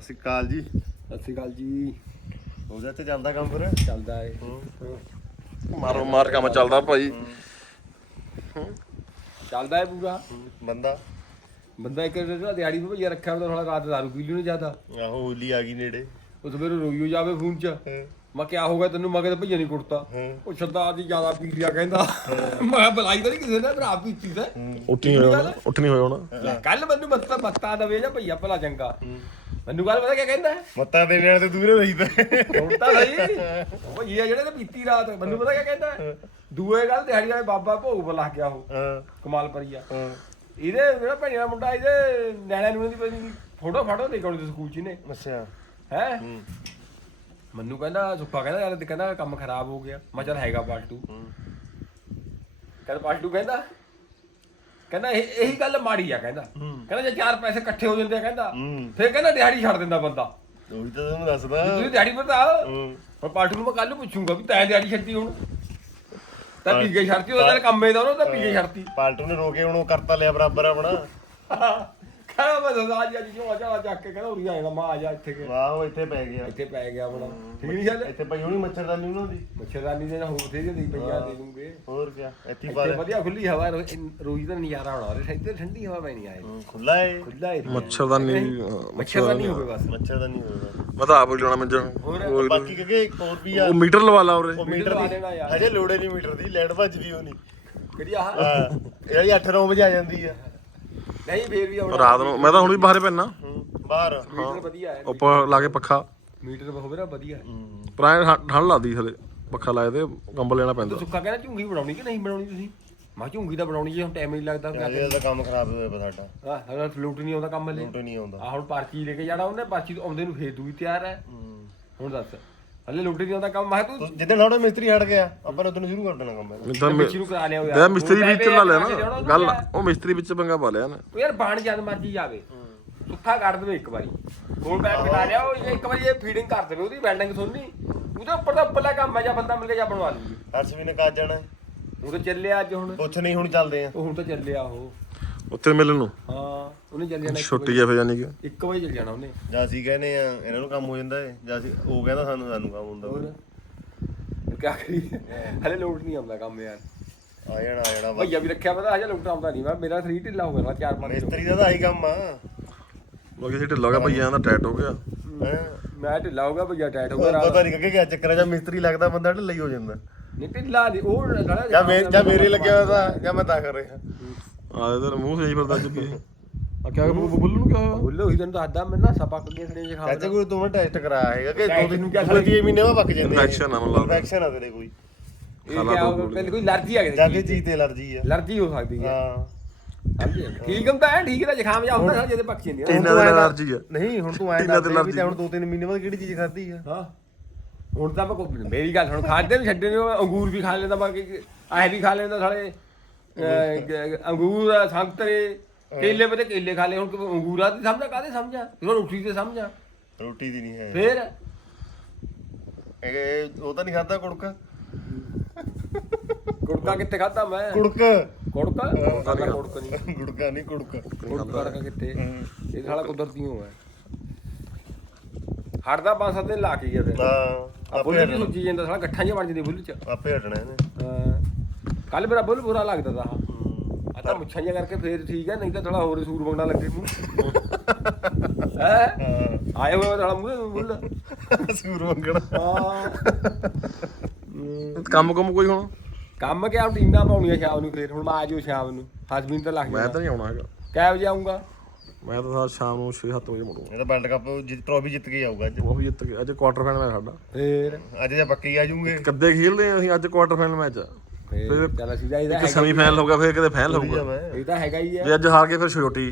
ਸਤਿ ਸ਼੍ਰੀ ਅਕਾਲ ਜੀ। ਸਤਿ ਸ਼੍ਰੀ ਅਕਾਲ ਜੀ। ਉਹਦੇ ਤੇ ਚੱਲਦਾ ਕੰਮ ਫਿਰ? ਚੱਲਦਾ ਏ। ਮਾਰੋ ਮਾਰ ਕੰਮ ਚੱਲਦਾ ਭਾਈ। ਚੱਲਦਾ ਏ ਪੂਰਾ। ਬੰਦਾ? ਬੰਦਾ ਇੱਕ ਜਿਹੜਾ ਦਿਹਾੜੀ ਪੇ ਭਈਆ ਰੱਖਿਆ ਹੁੰਦਾ ਥੋੜਾ ਰਾਤ ਦਾਰੂ ਪੀ ਲਈ ਉਹਨੇ ਜ਼ਿਆਦਾ। ਆਹੋ ਹੋਲੀ ਆ ਗਈ ਨੇੜੇ। ਉਹ ਸਵੇਰੇ ਰੋਈਓ ਜਾਵੇ ਫੋਨ 'ਚ। ਹਾਂ। ਮੈਂ ਕਿਹਾ ਹੋ ਗਿਆ ਤੈਨੂੰ ਮੈਂ ਕਿਹਾ ਭਈਆ ਨਹੀਂ ਕੁੱਟਤਾ ਹਾਂ। ਉਹ ਸਰਦਾਰ ਜੀ ਜ਼ਿਆਦਾ ਪੀ ਲਿਆ ਕਹਿੰਦਾ। ਮੈਂ ਕਿਹਾ ਬੁਲਾਈ ਤਾਂ ਨਹੀਂ ਕਿਸੇ ਨੇ ਭਰਾ ਪੀਤੀ ਦਾ ਉੱਠ ਨਹੀਂ ਹੋਇਆ ਹੋਣਾ ਉੱਠ ਨਹੀਂ ਹੋਇਆ ਹੋਣਾ। ਕੱਲ ਮੈਨੂੰ ਮੱਤਾ ਮੱਤਾ ਦਵੇ ਜਾਂ ਭਈਆ ਭਲਾ ਚੰਗਾ। ਮੈਨੂੰ ਗੱਲ ਪਤਾ ਕੀ ਕਹਿੰਦਾ? ਹੈ? ਮੱਤਾ ਦੇਣ ਵਾਲੇ ਤੇ ਦੂਰੇ ਰਹੀਦਾ ਹੁਣ ਤਾਂ ਸਹੀ ਉਹ ਭਈਆ ਜਿਹੜੇ ਨੇ ਪੀਤੀ ਰਾਤ ਮੈਨੂੰ ਪਤਾ ਕੀ ਕਹਿੰਦਾ? ਹੈ? ਦੂਏ ਗੱਲ ਦਿਹਾੜੀ ਵਾਲੇ ਬਾਬਾ ਭੋਗ ਬੁਲਾ ਗਿਆ ਉਹ ਹਾਂ। ਕਮਾਲਪਰੀਆ ਹਾਂ। ਇਹਦੇ ਜਿਹੜਾ ਭੈਣਿਆ ਮੁੰਡਾ ਇਹਦੇ ਨੈਣਾ ਨੂੰ ਦੀ ਪਈ ਫੋਟੋ ਫਾਟੋ ਲੈ ਕੇ ਆਉਣੀ ਸੀ ਸਕੂਲ 'ਚ ਨੇ ਅੱਛਾ। ਹੈ? ਮੈਨੂੰ ਕਹਿੰਦਾ ਸੁੱਖਾ ਕਹਿੰਦਾ ਯਾਰ ਤੇ ਕਹਿੰਦਾ ਕੰਮ ਖਰਾਬ ਹੋ ਗਿਆ। ਮੈਂ ਕਿਹਾ ਚੱਲ ਹੈਗਾ ਪਾਰਟ 2 ਕਹਿੰਦਾ ਪਾਰਟ 2 ਕਹਿੰਦਾ ਕਹਿੰਦਾ ਇਹ ਇਹੀ ਗੱਲ ਮਾੜੀ ਆ ਕਹਿੰਦਾ। ਕਹਿੰਦਾ ਜੇ ਚਾਰ ਪੈਸੇ ਇਕੱਠੇ ਹੋ ਜਾਂਦੇ ਆ ਕਹਿੰਦਾ ਫਿਰ ਕਹਿੰਦਾ ਦਿਹਾੜੀ ਛੱਡ ਦਿੰਦਾ ਬੰਦਾ। ਉਹੀ ਤਾਂ ਤੁਹਾਨੂੰ ਦੱਸਦਾ। ਤੁਸੀਂ ਦਿਹਾੜੀ ਹੂੰ। ਪਰ ਪਾਰਟ ਨੂੰ ਮੈਂ ਕੱਲ ਨੂੰ ਪੁੱਛੂੰਗਾ ਵੀ ਤੈਂ ਦਿਹਾੜੀ ਛੱਡੀ ਹੁਣ। ਤਾਂ ਪੀ ਕੇ ਛੱਡਤੀ ਉਹਦਾ ਕੰਮੇ ਦਾ ਉਹਨੂੰ ਤਾਂ ਪੀ ਕੇ ਛੱਡਤੀ। ਪਾਲਟੂ ਨੇ ਰੋਕੇ ਹੁਣ ਉਹ ਕਰਤਾ ਲਿਆ ਬਰਾਬਰ ਆਪਣਾ। ਕਹਿੰਦਾ ਮੈਂ ਦੱਸ ਅੱਜ ਅੱਜ ਕਿਉਂ ਆ ਜਾ ਚੱਕ ਕੇ ਕਹਿੰਦਾ ਉਰੀ ਆਏਗਾ ਮਾਂ ਆ ਜਾ ਇੱਥੇ ਕਿ। ਵਾਹ ਉਹ ਇੱਥੇ ਪੈ ਗਿਆ। ਇੱਥੇ ਪੈ ਗਿਆ ਆਪਣਾ। ਠੀਕ ਨਹੀਂ ਇੱਥੇ ਪਈ ਹੋਣੀ ਮੱਛਰਦਾਨੀ ਉਹਨਾਂ ਦੀ? ਮੱਛਰਦਾਨੀ ਦੇ ਨਾਲ ਹੋਰ ਤੇਰੀ ਦੇ ਪਈਆਂ ਦੇ ਦੂੰਗੇ। ਹੋਰ ਕੀ ਇੱਥੇ ਇੱਥੇ ਵਧੀਆ ਖੁੱਲੀ ਹਵਾ ਰੋ- ਇਨ- ਰੋਜ਼ ਦਾ ਨਜ਼ਾਰਾ ਹੋਣਾ ਉਹਦੇ ਇੱਥੇ ਠੰਡੀ ਹਵਾ ਪੈਣੀ ਆਏ ਖੁੱਲਾ ਏ। ਖੁੱਲਾ ਏਰੀਆ ਮੱਛਰਦਾਨੀ ਮੱਛਰਦਾਨੀ ਹੋਵੇ ਬਸ। ਮੱਛਰਦਾਨੀ ਹੋਵੇਗਾ ਮੈਂ ਤਾਂ ਆਪ ਹੀ ਲਾਉਣਾ ਮੰਜਾ। ਹੋਰ? ਬਾਕੀ ਕਿਉਂਕਿ ਇੱਕ ਹੋਰ ਵੀ ਆ। ਉਹ ਮੀਟਰ ਲਵਾ ਲਾ ਉਰੇ। ਉਹ ਮੀਟਰ ਲਵਾ ਦੀ ਦੇਣਾ ਯਾਰ। ਹਜੇ ਲੋੜੇ ਨਹੀਂ ਮੀਟਰ ਦੀ ਲੈਟ ਭੱਜਦੀ ਹੋਣੀ। ਕਿਹੜੀ ਆਹ? ਹਾਂ ਇਹ ਜੀ 8 9 ਵਜੇ ਆ ਜਾਂਦੀ ਆ। ਨਹੀਂ ਫੇਰ ਵੀ ਆਉਣਾ। ਰਾਤ ਨੂੰ ਮੈਂ ਤਾਂ ਹੁਣ ਵੀ ਬਾਹਰੇ ਪੈਣਾ ਬਾਹਰ। ਮੀਟਰ ਵਧੀਆ ਹੈ। ਉੱਪਰ ਲਾ ਕੇ ਪੱਖਾ। ਮੀਟਰ ਹੋਵੇ ਨਾ ਵਧੀਆ ਹੈ। ਪੁਰਾਣੇ ਠੰਡ ਲੱਗਦੀ ਹਲੇ ਪੱਖਾ ਲਾਏ ਤੇ ਕੰਬਲ ਲੈਣਾ ਪੈਂਦਾ। ਸੁੱਕਾ ਕਹਿੰਦਾ ਝੁੰਗੀ ਬਣਾਉਣੀ ਕਿ ਨਹੀਂ ਬਣਾਉਣੀ ਤੁਸੀਂ? ਮੈਂ ਕਿਹਾ ਝੁੰਗੀ ਤਾਂ ਬਣਾਉਣੀ ਜੇ ਹੁਣ ਟਾਈਮ ਨਹੀਂ ਲੱਗਦਾ। ਅਜੇ ਦਾ ਕੰਮ ਖਰਾਬ ਹੋਇਆ ਪਿਆ ਸਾਡਾ। ਹਾਂ ਹਣਾ ਫਲੂਟ ਨਹੀਂ ਆਉਂਦਾ ਕੰਮ ਲੈ ਟੁੱਟ ਨਹੀਂ ਆਉਂਦਾ। ਆ ਹੁਣ ਪਰਚੀ ਲੈ ਕੇ ਜਾਣਾ ਉਹਨੇ ਪਰਚੀ ਤੋਂ ਆਉਂਦੇ ਨੂੰ ਫੇਰ ਤੂੰ ਵੀ ਤਿਆਰ ਹੈ। ਹੂੰ। ਹੁਣ ਦੱਸ। ਹਲੇ ਲੁੱਟ ਨਹੀਂ ਆਉਂਦਾ ਕੰਮ ਮੈਂ ਕਿਹਾ ਤੂੰ ਜਿੱਦਣ ਸਾਡਾ ਮਿਸਤਰੀ ਹਟ ਗਿਆ ਆਪਾਂ ਨੇ ਉਦੋਂ ਸ਼ੁਰੂ ਕਰ ਦੇਣਾ ਕੰਮ ਇਹਦਾ। ਤਾਂ ਮਿੱਛੀ ਨੂੰ ਕਰਾ ਲਿਆ ਉਹ ਜਿਹੜਾ ਮਿਸਤਰੀ ਵਿੱਚ ਲਾ ਲਿਆ ਨਾ। ਗੱਲ ਉਹ ਮਿਸਤਰੀ ਵਿੱਚ ਪੰਗਾ ਪਾ ਲਿਆ ਨਾ। ਉਹ ਯਾਰ ਬਾਣ ਜਦ ਮਰਜ਼ੀ ਜਾਵੇ। ਸੁੱਖਾ ਕੱਢ ਦੇਵੇ ਇੱਕ ਵਾਰੀ। ਕੋਲ ਬੈਠ ਬਿਠਾ ਲਿਆ ਉਹ ਇੱਕ ਵਾਰੀ ਇਹ ਫੀਡਿੰਗ ਕਰ ਦੇਵੇ ਉਹਦੀ ਵੈਲਡਿੰਗ ਸੁਣਨੀ ਉਹਦੇ ਉੱਪਰ ਦਾ ਉੱਪਰਲਾ ਕੰਮ ਹੈ ਜਾਂ ਬੰਦਾ ਮਿਲ ਗਿਆ ਜਾਂ ਬਣਵਾ ਲੂਗੀ ਹਰਸ਼ ਵੀ ਨੇ ਕਾਜ ਜਾਣਾ। ਹੈ। ਉਹ ਤਾਂ ਚੱਲਿਆ ਅੱਜ ਹੁਣ। ਪੁੱਛ ਨਹੀਂ ਹੁਣ ਚੱਲਦੇ ਆ। ਉਹ ਹੁਣ ਤਾਂ ਚੱਲਿਆ ਉਹ। ਉੱਥੇ ਮਿਲਣ ਨੂੰ? ਹਾਂ ਉਹਨੇ ਚੱਲ ਜਾਣਾ ਛੁੱਟੀ ਆ ਫੇ ਜਾਨੀ ਕਿ। ਵਜੇ- ਇੱਕ ਵਜੇ ਚੱਲ ਜਾਣਾ ਉਹਨੇ। ਜਾਂ ਅਸੀਂ ਕਹਿੰਦੇ ਆ ਇਹਨਾਂ ਨੂੰ ਕੰਮ ਹੋ ਜਾਂਦਾ ਹੈ ਜਾਂ ਅਸੀਂ ਉਹ ਕਹਿੰਦਾ ਸਾਨੂੰ ਸਾਨੂੰ ਕੰਮ ਹੁੰਦਾ ਹੋਰ? ਕਿਆ ਕਰੀਏ? ਹਲੇ ਲੋਟ ਨਹੀਂ ਆਉਂਦਾ ਕੰਮ ਯਾਰ। ਆ ਜਾਣਾ ਆ ਜਾਣਾ ਭਈਆ ਵੀ ਰੱਖਿਆ ਪਤਾ ਹਜੇ ਲੋਟ ਆਉਂਦਾ ਨਹੀਂ ਮੈਂ ਮੇਰਾ ਸਰੀਰ ਢਿੱਲਾ ਹੋ ਗਿਆ ਚਾਰ ਪੰਜ ਮਿਸਤਰੀ ਦਾ ਤਾਂ ਆਹੀ ਕੰਮ ਆ। ਲੋਕੀ ਢਿੱਲਾ ਹੋ ਗਿਆ ਭਈਆ ਦਾ ਟੈਟ ਹੋ ਗਿਆ। ਹੈਂ। ਮੈਂ ਢਿੱਲਾ ਹੋ ਗਿਆ ਭਈਆ ਟਾਈਟ ਹੋ ਗਿਆ ਪਤਾ ਨਹੀਂ ਕਿ ਕਿਆ ਚੱਕਰ ਆ ਜਾਂ ਮਿਸਤਰੀ ਲੱਗਦਾ ਬੰਦਾ ਢਿੱਲਾ ਹੀ ਹੋ ਜਾਂਦਾ। ਨਹੀਂ ਢਿੱਲਾ ਨਹੀਂ ਉਹ ਜਾਂ ਮੇਰੇ ਲੱਗਿਆ ਹੋਇਆ ਤਾਂ ਜਾਂ ਮੈਂ ਤਾਂ ਕਰ ਰਿਹਾ। ਆ ਇਹਦਾ ਮੂੰਹ ਸਹੀ ਫਿਰਦਾ ਵੀ ਆ ਕਿਆ ਬੁੱਲ ਨੂੰ ਕਿਆ ਹੋਇਆ? ਬੁੱਲੇ ਹੋਈ ਤੈਨੂੰ ਦੱਸਦਾ ਮੈਂ ਨਾ ਸਪਕ ਕੇ ਸੜੇ ਖਾ ਚਾਚਾ ਕੋਈ ਤੂੰ ਟੈਸਟ ਕਰਾਇਆ ਹੈਗਾ ਕਿ ਦੋ ਦਿਨ ਨੂੰ ਕਿਆ ਤੀਏ ਮਹੀਨੇ ਬਾਅਦ ਪੱਕ ਜਾਂਦੇ Infection ਆ ਮਤਲਬ। ਇਨਫੈਕਸ਼ਨ ਆ ਤੇਰੇ ਕੋਈ। ਇਹ ਕਿਆ ਪਹਿਲੇ ਕੋਈ ਅਲਰਜੀ ਆ ਜਾਂ ਗਈ ਕਿ ਚੀਜ਼ ਤੇ ਐਲਰਜੀ ਆ। ਅਲਰਜੀ ਹੋ ਸਕਦੀ ਹੈ। ਹਾਂ ਸਮਝੇ ਠੀਕ ਹੁੰਦਾ ਹੈ ਠੀਕ ਦਾ ਜ਼ੁਕਾਮ ਜਾ ਹੁੰਦਾ ਜਿਹਦੇ ਪੱਕੀ ਨਹੀਂ ਇਹਨਾਂ ਦੇ ਐਲਰਜੀ ਆ। ਨਹੀਂ ਹੁਣ ਤੂੰ ਐਂ ਇਹਨਾਂ ਤੇ ਦੱਸ ਵੀ allergy ਤੇ ਹੁਣ ਦੋ ਤਿੰਨ ਮਹੀਨੇ ਬਾਅਦ ਕਿਹੜੀ ਚੀਜ਼ ਖਾਧੀ ਆ। ਹਾਂ। ਹੁਣ ਤਾਂ ਮੈਂ ਕੋਈ- ਮੇਰੀ ਗੱਲ ਹੁਣ ਖਾਦੇ ਵੀ ਛੱਡੇ ਨੇ ਅੰਗੂਰ ਵੀ ਖਾ ਲੈਂਦਾ ਬਾਕੀ ਆਹ ਵੀ ਖਾ ਲੈਂਦਾ ਸਾਲੇ। ਅੰਗੂਰ ਸੰਤਰੇ ਕੇਲੇ ਪਤੇ ਕੇਲੇ ਖਾ ਲਏ ਹੁਣ ਕਿ ਅੰਗੂਰਾਂ ਦੀ ਸਮਝਾ ਕਾਦੇ ਸਮਝਾ ਹੁਣ ਰੋਟੀ ਤੇ ਸਮਝਾ ਰੋਟੀ ਦੀ ਨਹੀਂ ਹੈ। ਫੇਰ? ਇਹ- ਇਹ ਉਹ ਤਾਂ ਨਹੀਂ ਖਾਧਾ ਕੁੜਕਾ? ਕੁੜਕਾ ਕਿੱਥੇ ਖਾਦਾ ਮੈਂ? ਕੁੜਕ। ਕੁੜਕਾ? ਕੁੜਕਾ ਕੁੜਕਾ ਨਹੀਂ। ਗੁੜਕਾ ਨਹੀਂ ਕੁੜਕ। ਕੁੜਕਾ ਕਿੱਥੇ? ਇਹ ਸਾਲਾ ਕੁਦਰਤੀ ਹੋ ਹੈ। ਹੜਦਾ ਪੰਜ ਸੱਤ ਦਿਨ ਲਾ ਕੇ ਗਿਆ ਤੇ ਹਾਂ ਬੁੱਲ ਆਪੇ ਵੀ ਹਟਣਾ। ਸੁੱਜੀ ਜਾਂਦਾ ਸਾਲਾ ਗੱਠਾਂ ਜਿਹਾ ਬਣ ਜਾਂਦੀ ਬੁੱਲ ਚ। ਆਪੇ ਹਟਣਾ ਇਹਨੇ। ਕੱਲ ਮੇਰਾ ਬੁੱਲ ਬੁਰਾ ਲੱਗਦਾ ਤਾ। ਹੂੰ। ਆ ਤਾਂ ਮੁੱਛਾਂ ਜਿਹਾ ਕਰਕੇ ਫੇਰ ਠੀਕ ਹੈ ਨਹੀਂ ਤਾਂ ਥੋੜਾ ਹੋਰ ਸੂਰ ਮੰਗਣਾ ਲੱਗੇ ਮੂੰਹ। ਹੈ? ਹਾਂ। ਆਏ ਹੋਏ ਥੋੜਾ ਮੂੰਹ ਬੁੱਲ ਸੂਰ ਮੰਗਣਾ। ਹਾਂ। ਕੰਮ ਕੰਮ ਕੋਈ ਹੁਣ? ਕੰਮ ਕਿਆ ਟੀਨਾ ਪਾਉਣੀਆਂ ਸ਼ਾਮ ਨੂੰ ਫੇਰ ਹੁਣ ਮੈਂ ਆ ਜਾਊ ਸ਼ਾਮ ਨੂੰ। ਹਸਬੀਨ ਤਾਂ ਲੱਗ ਮੈਂ ਜਾਣਾ। ਤਾਂ ਨਹੀਂ ਆਉਣਾ ਹੈਗਾ। ਕੈ ਵਜੇ ਆਉਂਗਾ ਮੈਂ ਤਾਂ ਸਾਰ ਸ਼ਾਮ ਨੂੰ 6-7 ਵਜੇ ਮੁੜੂੰਗਾ। ਇਹ ਤਾਂ ਵਰਲਡ ਕੱਪ ਜਿੱਤ ਟਰੋਫੀ ਜਿੱਤ ਕੇ ਆਊਗਾ ਅੱਜ। ਉਹ ਜਿੱਤ ਗਿਆ ਅੱਜ ਕੁਆਟਰ ਫਾਈਨਲ ਮੈਚ ਸਾਡਾ। ਫੇਰ? ਅੱਜ ਜਾਂ ਪੱਕੇ ਹੀ ਆ ਜੂਗੇ ਕੱਦੇ ਖੇਲਦੇ ਆ ਅਸੀਂ ਅੱਜ ਕੁਆਟਰ ਫਾਈਨਲ ਮੈਚ। ਫੇਰ ਚੱਲ ਅਸੀਂ ਜਾਈਦਾ ਇੱਕ ਸੈਮੀ ਫਾਈਨਲ ਹੋਗਾ ਫਿਰ ਕਿਤੇ ਫਾਈਨਲ ਹੋਊਗਾ। ਇਹ ਤਾਂ ਹੈਗਾ ਹੀ ਹੈ ਜੇ ਅੱਜ ਹਾਰ ਗਏ ਫਿਰ ਛੋਟੀ।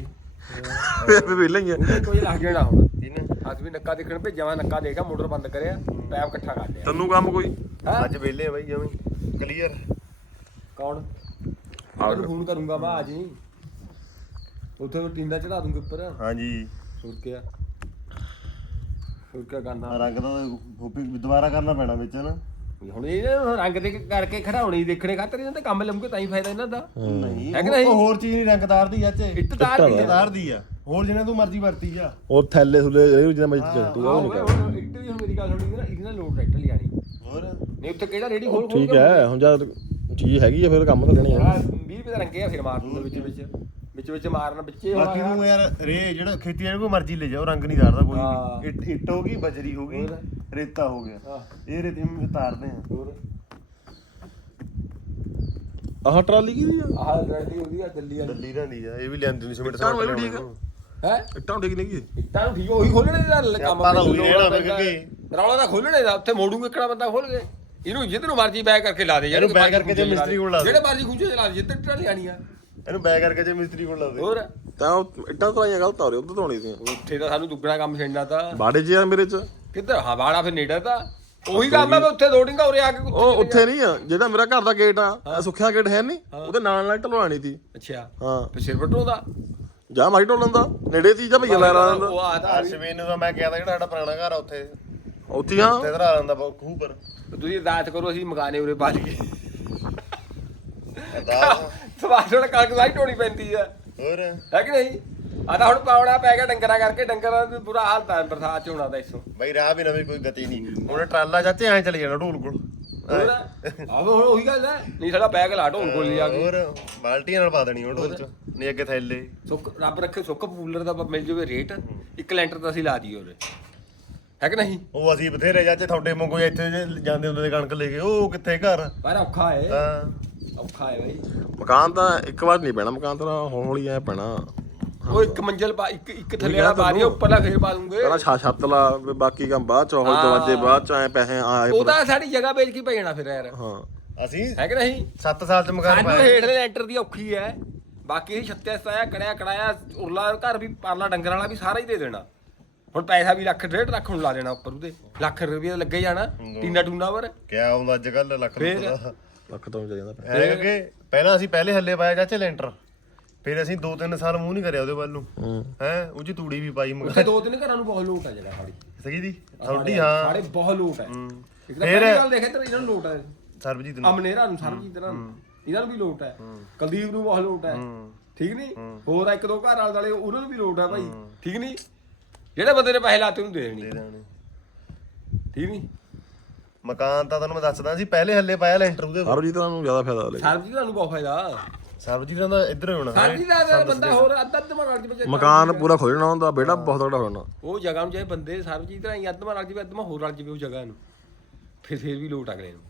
ਫਿਰ ਵੀ ਵਿਹਲੇ ਹੀ ਆ। ਕੋਈ ਲੱਗ ਜਾਣਾ ਹੁਣ। ਇਹਨੇ ਹਸਬੀਨ ਨੱਕਾ ਦੇਖਣ ਭੇਜਿਆ ਮੈਂ ਨੱਕਾ ਦੇਖਾ ਮੋਟਰ ਬੰਦ ਕਰਿਆ ਪੈਪ ਇਕੱਠਾ ਕਰ ਲਿਆ। ਤੈਨੂੰ ਕੰਮ ਕੋਈ? ਹਾਂ? ਅੱਜ ਵਿਹਲੇ ਆ ਬਾਈ ਜਮੀ। ਕਲੀਅਰ ਕੌਣ? ਤੈਨੂੰ ਫੋਨ ਕਰੂੰਗਾ ਮੈਂ ਆ ਜੀ ਉੱਥੇ ਟਿੰਡਾ ਚੜਾ ਦੂੰਗੇ ਉੱਪਰ। ਹਾਂਜੀ। ਹੋਰ ਕਿਆ ਹੋਰ ਕਿਆ ਕਰਨਾ ਰੰਗ ਤਾਂ ਗੋਪੀ ਦੁਬਾਰਾ ਕਰਨਾ ਪੈਣਾ ਵਿੱਚ ਨਾ? ਹੁਣ ਇਹ ਰੰਗ ਦੇ ਕਰਕੇ ਖੜਾਉਣੀ ਦੇਖਣੇ ਖਾਤਰ ਇਹਨਾਂ ਤੇ ਕੰਮ ਲੰਮਗੇ ਤਾਂ ਹੀ ਫਾਇਦਾ ਇਹਨਾਂ ਦਾ। ਨਹੀਂ ਹੈ ਕਿ ਨਹੀਂ? ਉਹ ਹੋਰ ਚੀਜ਼ ਨਹੀਂ ਰੰਗਦਾਰ ਦੀ ਅੱਜ ਇੱਟ ਤਾਰ ਦੀ ਹੈ ਰੰਗਦਾਰ ਦੀ ਆ। ਹੋਰ ਜਿਹਨਾਂ ਤੂੰ ਮਰਜ਼ੀ ਵਰਤੀ ਜਾ ਉਹ ਥੈਲੇ ਥੁਲੇ ਜਿਹੜੇ ਜਿਹਨਾਂ ਮੈਂ ਚੱਲੂ ਆਹ ਉਹ ਨਹੀਂ ਕਰ ਹੁਣ ਇੱਟ ਵੀ ਹੁਣ ਮੇਰੀ ਗੱਲ ਸੁਣੀ ਨਾ ਇਹਦੇ ਨਾਲ ਲੋਡ ਟਰੈਕਟਰ ਲਿਆਣੀ ਹੋਰ? ਨਹੀਂ ਉੱਥੇ ਕਿਹੜਾ ਰੇੜੀ ਖੋਲ ਖੋਲ ਠੀਕ ਹੈ ਹੁਣ ਜਦ ਚੀਜ਼ ਹੈਗੀ ਆ ਫਿਰ ਕੰਮ ਤਾਂ ਦੇਣੇ ਆ। 20 ਰੁਪਏ ਦਾ ਰੰਗੇ ਆ ਫਿਰ ਮਾਰ ਦਿੰਦੇ ਵਿੱਚ ਵਿੱਚ। ਵਿੱਚ ਵਿੱਚ ਮਾਰਨ ਵਿੱਚੇ ਹੋਣਾ ਬਾਕੀ ਨੂੰ ਯਾਰ ਰੇ ਜਿਹੜਾ ਖੇਤੀ ਵਾਲੇ ਕੋਈ ਮਰਜ਼ੀ ਲੈ ਜਾਓ ਰੰਗ ਨਹੀਂ ਧਾਰਦਾ ਕੋਈ। ਹਾਂ। ਵੀ। ਇੱਟ ਇੱਟ ਹੋ ਗਈ ਬਜਰੀ ਹੋ ਗਈ। ਹੋਰ। ਰੇਤਾ ਹੋ ਗਿਆ। ਹਾਂ। ਇਹ ਰੇਤੇ ਨੂੰ ਤਾਰਦੇ ਆ ਹੋਰ? ਆਹ ਟਰਾਲੀ ਕੀ ਦੀ ਆ? ਆਹ ਲੜਦੀ ਉਹਦੀ ਆ ਦਿੱਲੀ ਵਾਲੀ। ਦਿੱਲੀ ਰਹਿੰਦੀ ਆ ਇਹ ਵੀ ਲਿਆਂਦੀ ਹੁੰਦੀ ਸਿਮੈਂਟ ਨੂੰ ਇਹ ਵੀ ਠੀਕ ਆ। ਹੈ? ਇੱਟਾਂ ਠੀਕ ਨਹੀਂ ਗਈ ਇੱਟਾਂ ਨੂੰ ਠੀਕ ਉਹੀ ਖੋਲਣੇ ਦਾ ਕੰਮ ਆਪਾਂ ਤਾਂ ਉਹੀ ਰਹਿਣਾ ਹੈ। ਰੌਲਾ ਤਾਂ ਖੋਲਣੇ ਦਾ ਉੱਥੇ ਮੋੜੂਗੇ ਕਿਹੜਾ ਬੰਦਾ ਖੋਲ ਕੇ। ਇਹਨੂੰ ਜਿੱਧਰ ਨੂੰ ਮਰਜ਼ੀ ਬੈ ਕਰਕੇ ਲਾ ਦੇ ਇਹਨੂੰ back ਕਰਕੇ ਜੇ ਮਿਸਤਰੀ ਕੋਲ ਲਾ ਦੇ। ਜਿਹੜੇ ਮਰਜ਼ੀ ਖੁੰਝੇ ਲਾ ਦੇ ਜਿੱਧਰ ਟਰਾਲੀ ਆਣੀ ਆ। ਇਹਨੂੰ ਬੈ ਕਰਕੇ ਜੇ ਮਿਸਤਰੀ ਕੋਲ ਲਾ ਦੇ। ਹੋਰ? ਤਾਂ ਉਹ ਇੱਟਾਂ ਤਰਾਈਆਂ ਗਲਤ ਹੋ ਰਹੀ ਉਧਰ ਧੋਣੀ ਸੀ। ਉੱਥੇ ਤਾਂ ਸਾਨੂੰ ਦੁੱਗਣਾ ਕੰਮ ਛੱਡਣਾ ਤਾਂ। ਬਾੜੇ ਜੀ ਯਾਰ ਮੇਰੇ ਚ। ਕਿੱਧਰ? ਹਾਂ ਬਾੜਾ ਫਿਰ ਨੇੜੇ ਤਾਂ। ਉਹੀ ਕੰਮ ਹੈ ਮੈਂ ਉੱਥੇ ਲੋਡਿੰਗ ਉਰੇ ਆ ਕੇ ਕੁੱਤੇ ਉਹ ਉੱਥੇ ਨਹੀਂ ਆ ਜਿਹੜਾ ਮੇਰਾ ਘਰ ਦਾ ਗੇਟ ਆ ਸੁੱਖਿਆ ਗੇਟ ਹੈ ਨਹੀਂ ਉਹਦੇ ਨਾਲ ਨਾਲ ਢਲਵਾਣੀ ਸੀ। ਅੱਛਾ। ਹਾਂ। ਫਿਰ ਸਿਰ ਪਟੋ ਦਾ? ਜਾ ਮਾਰੀ ਢੋਲਣ ਦਾ ਨੇੜੇ ਸੀ ਜਾਂ ਭਈਆ ਲੈ ਲਾ ਉਹ ਲੈਂਦਾ ਆਦਾ ਅਰਸ਼ਵੀਨ ਨੂੰ ਤਾਂ ਮੈਂ ਕਿਹਾ ਤਾਂ ਜਿਹੜਾ ਸਾਡਾ ਪੁਰਾਣਾ ਘਰ ਆ ਉੱਥੇ। ਉੱਥੇ ਹੀ ਉੱਥੇ ਧਰਾ ਲੈਂਦਾ ਖੂਹ ਪਰ। ਤੁਸੀਂ ਅਰਦਾਸ ਕਰੋ ਅਸੀਂ ਮਕਾਨੇ ਉਰੇ ਪਾ ਲਈਏ। ਅਰਦਾਸ? ਸਵਾਸ ਨਾਲ ਕਣਕ ਢੋਣੀ ਪੈਂਦੀ ਆ। ਹੋਰ? ਹੈ ਕਿ ਨਹੀਂ? ਆ ਤਾਂ ਹੁਣ ਪਾਉਣਾ ਪੈ ਗਿਆ ਡੰਗਰਾਂ ਕਰਕੇ ਡੰਗਰਾਂ ਦਾ ਬੁਰਾ ਹਾਲ ਤਾਂ ਬਰਸਾਤ ਚ ਹੋਣਾ ਤਾਂ ਇਸੋਂ ਬਈ ਰਾਹ ਵੀ ਨਵੀਂ ਕੋਈ ਗਤੀ ਨਹੀਂ। ਹੁਣ ਟਰਾਲਾ ਚਾਚੇ ਐਂ ਚਲੇ ਜਾਣਾ ਢੋਲ ਕੋਲ। ਹੋਰ? ਆਹੋ ਹੁਣ ਉਹੀ ਗੱਲ ਹੈ। ਨਹੀਂ ਸਾਡਾ ਬੈਗ ਲਾ ਢੋਲ ਕੋਲ ਲਿਆ ਕੇ। ਹੋਰ ਬਾਲਟੀਆਂ ਨਾਲ ਪਾ ਦੇਣੀ ਹੁਣ ਢੋਲ ਚ। ਨਹੀਂ ਅੱਗੇ ਥੈਲੇ। ਸੁੱਕ ਰੱਬ ਰੱਖੇ ਸੁੱਕ ਪੂਲਰ ਦਾ ਮਿਲ ਜਾਵੇ ਰੇਟ। ਇੱਕ ਲੈਂਟਰ ਤਾਂ ਅਸੀਂ ਲਾ ਦਈਏ ਉਹਦੇ ਹੈ ਕਿ ਨਹੀਂ? ਉਹ ਅਸੀਂ ਬਥੇਰੇ ਚਾਚੇ ਤੁਹਾਡੇ ਵਾਂਗੂ ਇੱਥੇ ਜੇ ਜਾਂਦੇ ਹੁੰਦੇ ਤੇ ਕਣਕ ਲੈ ਕੇ ਉਹ ਕਿੱਥੇ ਘਰ? ਪਰ ਔਖਾ ਹੈ। ਹਾਂ। ਔਖਾ ਹੈ ਬਾਈ। ਮਕਾਨ ਤਾਂ ਇੱਕ ਵਾਰ ਨਹੀਂ ਪੈਣਾ ਮਕਾਨ ਤਾਂ ਹੌਲੀ ਹੌਲੀ ਐ ਪੈਣਾ। ਉਹ ਇੱਕ ਮੰਜ਼ਲ ਪਾ ਇੱਕ ਇੱਕ ਥੱਲੇ ਵਾਲਾ ਪਾ ਦਿਓ ਉੱਪਰਲਾ ਫੇਰ ਪਾ ਦੂੰਗੇ ਪਹਿਲਾਂ ਛਾ ਛੱਤ ਲਾ ਵੀ ਬਾਕੀ ਕੰਮ ਬਾਅਦ ਚ ਉਹ ਹਾਂ। ਦਰਵਾਜ਼ੇ ਬਾਅਦ ਚ ਐ ਪੈਸੇ ਆਏ ਉਹਦਾ ਸਾਡੀ ਜਗ੍ਹਾ ਵੇਚ ਕੇ ਭੇਜਣਾ ਫਿਰ ਯਾਰ। ਹਾਂ। ਅਸੀਂ? ਹੈ ਕਿ ਨਹੀਂ? 7 ਸਾਲ ਚ ਮਕਾਨ ਸਾਨੂੰ ਪਾਇਆ। ਹੇਠਲੇ ਲੈਂਟਰ ਦੀ ਔਖੀ ਹੈ। ਬਾਕੀ ਇਹ ਛੱਤਿਆ ਸਤਾਇਆ ਕੜਿਆ ਕੜਾਇਆ ਉਰਲਾ ਘਰ ਵੀ ਪਰਲਾ ਡੰਗਰ ਵਾਲਾ ਵੀ ਸਾਰਾ ਹੀ ਦੇ ਦੇਣਾ। ਹੁਣ ਪੈਸਾ ਵੀ ਲੱਖ ਡੇਢ ਲੱਖ ਨੂੰ ਲਾ ਦੇਣਾ ਉੱਪਰ ਉਹਦੇ। ਲੱਖ ਰੁਪਏ ਦਾ ਲੱਗੇ ਜਾਣਾ ਟੀਨਾ ਟੂਨਾ ਪਰ। ਕਿਆ ਆਉਂਦਾ ਅੱਜ ਕੱਲ ਲੱਖ ਫੇਰ? ਰੁਪਏ ਦਾ? ਲੱਖ ਤੋਂ ਪੈਸਾ। ਹੈ ਕਿ ਪਹਿਲਾਂ ਅਸੀਂ ਪਹਿਲੇ ਹੱਲੇ ਪਾਇਆ ਚਾਚੇ ਲੈਂਟਰ। ਫਿਰ ਅਸੀਂ 2-3 ਸਾਲ ਮੂੰਹ ਨਹੀਂ ਕਰਿਆ ਉਹਦੇ ਵੱਲ ਨੂੰ। ਹੂੰ। ਹੈ ਉਹ ਚ ਤੂੜੀ ਵੀ ਪਾਈ ਉੱਥੇ ਮਗਾ ਦੋ ਤਿੰਨ ਘਰਾਂ ਨੂੰ ਬਹੁਤ ਲੋਟ ਹੈ ਜਿਹੜਾ ਸਾਡੀ ਸਹੀ ਦੀ ਤੁਹਾਡੀ ਹਾਂ। ਸਾਡੇ ਬਹੁਤ ਲੋਟ ਹੈ। ਇੱਕ ਤਾਂ ਪਹਿਲੀ ਗੱਲ ਦੇਖੇ ਤੇ ਇਹਨਾਂ ਨੂੰ ਲੋਟ ਹੈ ਸਰਬਜੀਤ ਨੂੰ। ਅਮਨੇਰਾ ਨੂੰ ਸਰਬਜੀਤ ਨਾਲ ਇਹਨਾਂ ਨੂੰ। ਵੀ ਲੋਟ ਹੈ। ਕੁਲਦੀਪ ਨੂੰ ਬਹੁਤ ਲੋਟ ਹੈ। ਠੀਕ ਨਹੀਂ? ਹੋਰ ਇੱਕ ਦੋ ਘਰ ਵਾਲੇ ਵਾਲੇ ਉਹਨਾਂ ਨੂੰ ਵੀ ਲੋਟ ਹੈ ਭਾਈ। ਠੀਕ ਨਹੀਂ? ਜਿਹੜੇ ਬੰਦੇ ਨੇ ਪੈਸੇ ਲਾਤੇ ਉਹਨੂੰ ਦੇ ਦੇਣੀ। ਦੇ ਦੇਣੇ। ਠੀਕ ਨਹੀਂ? ਮਕਾਨ ਤਾਂ ਤੁਹਾਨੂੰ ਮੈਂ ਦੱਸਦਾ ਸੀ ਪਹਿਲੇ ਹੱਲੇ ਪਾਇਆ ਲੈਂਟਰ ਉਹਦੇ ਸਰਬਜੀਤ ਨੂੰ ਜ਼ਿਆਦਾ ਫਾਇਦਾ ਲੈ ਸਰਬਜੀਤ ਨੂੰ ਬਹੁਤ ਫਾਇਦਾ। ਸਰਬਜੀਤ ਦਾ ਇੱਧਰ ਹੋਣਾ। ਸਰਬਜੀਤ ਦਾ ਬੰਦਾ ਹੋਰ ਅੱਧਾ ਅੱਧਾ ਮਾਰ ਜੀ ਬੱਚੇ ਮਕਾਨ ਪੂਰਾ ਖੋਲਣਾ ਹੁੰਦਾ ਬੇੜਾ ਬਹੁਤ ਤਗੜਾ ਹੋਣਾ ਉਹ ਜਗ੍ਹਾ ਨੂੰ ਚਾਹੇ ਬੰਦੇ ਸਰਬਜੀਤ ਰਾਹੀਂ ਅੱਧਾ ਮਾਰ ਜੀ ਅੱਧਾ ਹੋਰ ਰਲ ਜਵੇ ਉਹ ਜਗ੍ਹਾ ਨੂੰ। ਫਿਰ ਫਿਰ ਵੀ ਲੋਟ ਅਗਲੇ ਨੂੰ।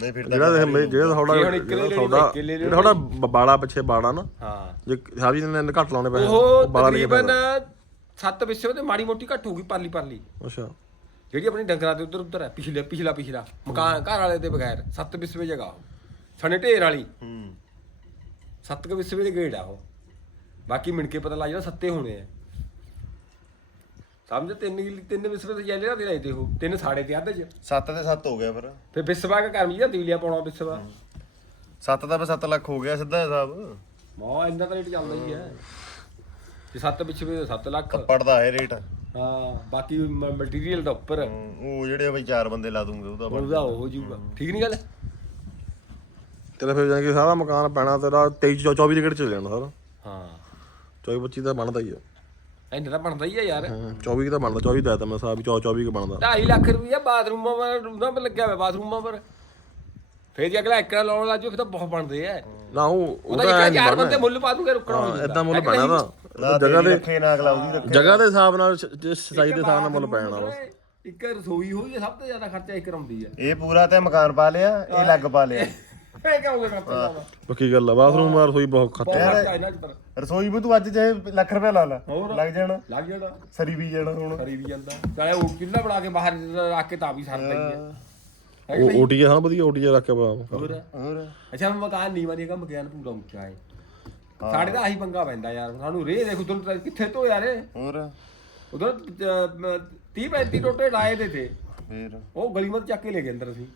ਨਹੀਂ ਫਿਰ ਜਿਹੜਾ ਜਿਹੜਾ ਤੁਹਾਡਾ ਜੇ ਜਿਹੜਾ ਤੁਹਾਡਾ ਬਾੜਾ ਪਿੱਛੇ ਬਾੜਾ ਨਾ ਹਾਂ। ਜੇ ਸਰਬਜੀਤ ਨੇ ਘੱਟ ਲਾਉਣੇ ਪੈਸੇ ਉਹ ਬਾੜਾ ਤਕਰੀਬਨ। 7 ਵਿਸ਼ੇ ਤੇ ਮਾੜੀ ਮੋਟੀ ਘੱਟ ਹੋਊਗੀ ਪਰਲੀ ਪਰਲੀ। ਅੱਛਾ। ਜਿਹੜੀ ਆਪਣੀ ਡੰਗਰਾਂ ਦੇ ਉੱਧਰ ਉੱਧਰ ਹੈ ਪਿਛਲੇ ਪਿਛਲਾ ਪਿਛਲਾ। ਮਕਾਨ ਘਰ ਵਾਲੇ ਦੇ ਬਗੈਰ 7 ਵਿਸਵੇ ਜਗ੍ਹਾ ਉਹ। ਸਣੇ ਢੇਰ ਵਾਲੀ। ਹੂੰ। 7 ਵਿਸਵੇ ਦੇ ਗੇੜ ਆ ਉਹ। ਬਾਕੀ ਮਿਣ ਕੇ ਪਤਾ ਲੱਗ ਜਾਂਦਾ ਸੱਤੇ ਹੋਣੇ ਆ। ਸਮਝ ਤਿੰਨ ਤਿੰਨ ਵਿਸਵੇ ਤੇ ਜੈਲੇ ਦੇ ਲਾਏ ਤੇ ਉਹ। ਤਿੰਨ ਸਾੜੇ ਤੇ ਅੱਧ ਚ। 7 ਤੇ 7 ਹੋ ਗਿਆ ਫਿਰ। ਫਿਰ ਵਿਸਵਾ ਕਾ ਕਰਮ ਜੀ ਦੀਲੀਆ ਪਾਉਣਾ ਵਿਸਵਾ। 7 ਦਾ 7 ਲੱਖ ਹੋ ਗਿਆ ਸਿੱਧਾ ਹਿਸਾਬ। ਮਾ ਇੰਨਾ ਤਾਂ ਰੇਟ ਚੱਲਦਾ ਹੀ ਹੈ। ਜੇ 7 ਵਿਸਵੇ 7 ਲੱਖ। ਪੜਦਾ ਹੈ ਰੇਟ ਹਾਂ ਬਾਕੀ ਮਟੀਰੀਅਲ ਦਾ ਉੱਪਰ। ਉਹ ਜਿਹੜੇ ਬਈ ਚਾਰ ਬੰਦੇ ਲਾ ਦੂੰਗੇ ਉਹਦਾ ਉਹਦਾ ਹੋ ਜਾਊਗਾ। ਠੀਕ ਨਹੀਂ ਗੱਲ? ਤੇਰਾ ਫਿਰ ਜਾਨ ਕਿ ਸਾਰਾ ਮਕਾਨ ਪੈਣਾ ਤੇਰਾ 23 24 ਦੇ ਗੇੜ ਚ ਜਾਣਾ ਸਾਰਾ। ਹਾਂ। 24 25 ਦਾ ਬਣਦਾ ਹੀ ਆ। ਇੰਨਾ ਤਾਂ ਬਣਦਾ ਹੀ ਆ ਯਾਰ। ਹਾਂ 24 ਦਾ ਬਣਦਾ 24 ਦਾ ਤਾਂ ਮੈਂ ਸਾਬ 24 ਦਾ ਬਣਦਾ। 2.5 ਲੱਖ ਰੁਪਈਆ ਬਾਥਰੂਮਾਂ ਪਰ ਰੂਮਾਂ ਪਰ ਲੱਗਿਆ ਹੋਇਆ ਬਾਥਰੂਮਾਂ ਪਰ। ਫੇਰ ਜੇ ਅਗਲਾ ਇੱਕੜਾ ਲਾਉਣ ਲੱਗ ਜਾਓ ਫਿਰ ਤਾਂ ਬਹੁਤ ਬਣਦੇ ਆ। ਨਾ ਉਹ ਉਹਦਾ ਉਹਦਾ ਜਿਹੜਾ ਚਾਰ ਬੰਦੇ ਮੁੱਲ ਪਾ ਦੂਗੇ ਰੁਕਣਾ ਹੋ ਜਾਂਦਾ ਇਦਾਂ ਮੁੱਲ ਪੈਣਾ? ਦਾ ਜਗ੍ਹਾ ਦੇ ਰੱਖੇ ਨਾ ਅਗਲਾ ਉਹਦੀ ਰੱਖੇ। ਜਗ੍ਹਾ ਦੇ ਹਿਸਾਬ ਨਾਲ ਜਿਸ ਸਾਈਜ਼ ਦੇ ਹਿਸਾਬ ਨਾਲ ਮੁੱਲ ਪੈਣਾ ਬਸ। ਹੋਵੇ, ਇੱਕ ਰਸੋਈ ਹੋਈ ਹੈ, ਸਭ ਤੋਂ ਜ਼ਿਆਦਾ ਖਰਚਾ ਇੱਕ ਕਰਾਉਂਦੀ ਆ। ਇਹ ਪੂਰਾ ਤੇ ਮਕਾਨ ਪਾ ਲਿਆ ਇਹ ਲੱਗ ਪਾ ਲਿਆ। ਜ਼ਿਆਦਾ ਪੱਕੀ ਗੱਲ ਆ ਬਾਥਰੂਮ ਆ ਰਸੋਈ ਬਹੁਤ ਖਰਚਾ ਬਹੁਤ ਇਹਨਾਂ ਚ ਰਸੋਈ ਵੀ ਤੂੰ ਅੱਜ ਚਾਹੇ ਲੱਖ ਰੁਪਏ ਲਾ ਲਾ ਹੋਰ। ਲੱਗ ਜਾਣਾ। ਲੱਗ ਜਾਣਾ। ਸਰੀ ਵੀ ਜਾਣਾ ਹੁਣ। ਕਰੀ ਵੀ ਜਾਂਦਾ। ਚਾਹੇ ਉਹ ਕਿੰਨਾ ਬਣਾ ਕੇ ਬਾਹਰ ਰੱਖ ਕੇ ਤਾਂ ਵੀ ਸਰਦਾ ਹੀ ਹੈ। ਹੈ ਕਿ ਉਹ ਨਹੀਂ? ਓਟੀ ਹਾਂ ਵਧੀਆ ਓਟੀ ਰੱਖ ਕੇ ਪਾ ਹੋਰ? ਹੋਰ? ਅੱਛਾ ਮਕਾਨ ਨੀਵਾਂ ਦੀ ਕੰਮ ਗਿਆਨ ਪੂਰਾ ਉੱਚਾ ਹੈ। ਸਾਡੇ ਦਾ ਆਹੀ ਪੰਗਾ ਪੈਂਦਾ ਯਾਰ। ਸਾਨੂੰ ਰੇ ਦੇਖ ਉਧਰ ਕਿੱਥੇ ਤੋਂ ਯਾਰ ਹੋਰ? ਉਧਰ 30 35 ਟੋਟੇ ਡਾਏ ਦੇ ਤੇ। ਫੇਰ? ਉਹ ਗਲੀ ਮਤ ਚੱਕ ਕੇ ਲੈ ਗਏ ਅੰਦਰ ਅਸੀਂ।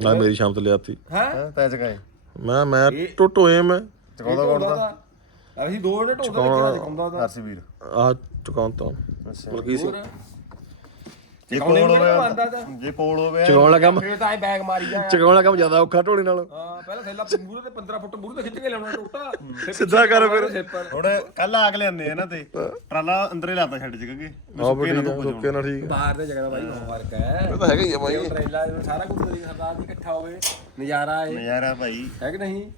ਨਾ ਮੇਰੀ ਸ਼ਾਮ ਤੇ ਲਿਆਤੀ। ਹੈ? ਤੈ ਚਕਾਏ ਮੈਂ ਮੈਂ ਟੋਟੋਏ ਮੈਂ। ਚਕਾਉਂਦਾ ਕੌਣ ਦਾ ਅਸੀਂ ਦੋ ਨੇ ਢੋਦਾ ਵਿੱਚ ਚਕਾਉਂਦਾ ਉਹਦਾ ਅਰਸੀ ਵੀਰ ਆ ਚੁਕਾਉਂ ਤਾਂ ਅੱਛਾ ਮਲਕੀ ਸੀ? ਹੋਰ? ਜੇ ਕੋਲ ਨੂੰ ਹੋਵੇ ਤਾਂ। ਜੇ ਕੋਲ ਹੋਵੇ। ਚਗਾਉਣ ਕੰਮ ਫੇਰ ਤਾਂ ਐ ਬੈਗ ਮਾਰੀ ਜਾ ਚਗਾਉਣ ਕੰਮ ਜ਼ਿਆਦਾ ਔਖਾ ਢੋਲੀ ਨਾਲ। ਹਾਂ ਪਹਿਲਾਂ ਥੈਲਾ ਮੂਰੇ ਤੇ 15 ਫੁੱਟ ਮੂਰੇ ਤੇ ਖਿੱਚ ਕੇ ਲਾਉਣਾ ਟੋਟਾ। ਸਿੱਧਾ ਕਰ ਫਿਰ। ਹੁਣ ਕੱਲ ਆਗ ਲਿਆਂਦੇ ਇਹਨਾਂ ਤੇ ਟਰਾਲਾ ਅੰਦਰੇ ਲਾਤਾ ਛੱਡ ਚ ਕੇ ਆਹ ਬੜੀ ਸੁੱਕੇ ਨਾਲ ਠੀਕ ਬਾਹਰ ਦੇ ਜਗ੍ਹਾ ਦਾ ਬਾਈ ਬਹੁਤ ਫ਼ਰਕ ਹੈ। ਇਹ ਤਾਂ ਹੈਗਾ ਹੀ ਆ ਬਾਈ। ਇਹ ਟ੍ਰੇਲਾ ਇਹ ਸਾਰਾ ਕੁਝ ਤੇਰੀ ਸਰਦਾਰ ਦੀ ਇਕੱਠਾ ਹੋਵੇ ਨਜ਼ਾਰਾ ਹੈ ਨਜ਼ਾਰਾ ਭਾਈ। ਹੈ ਕਿ ਨਹੀਂ?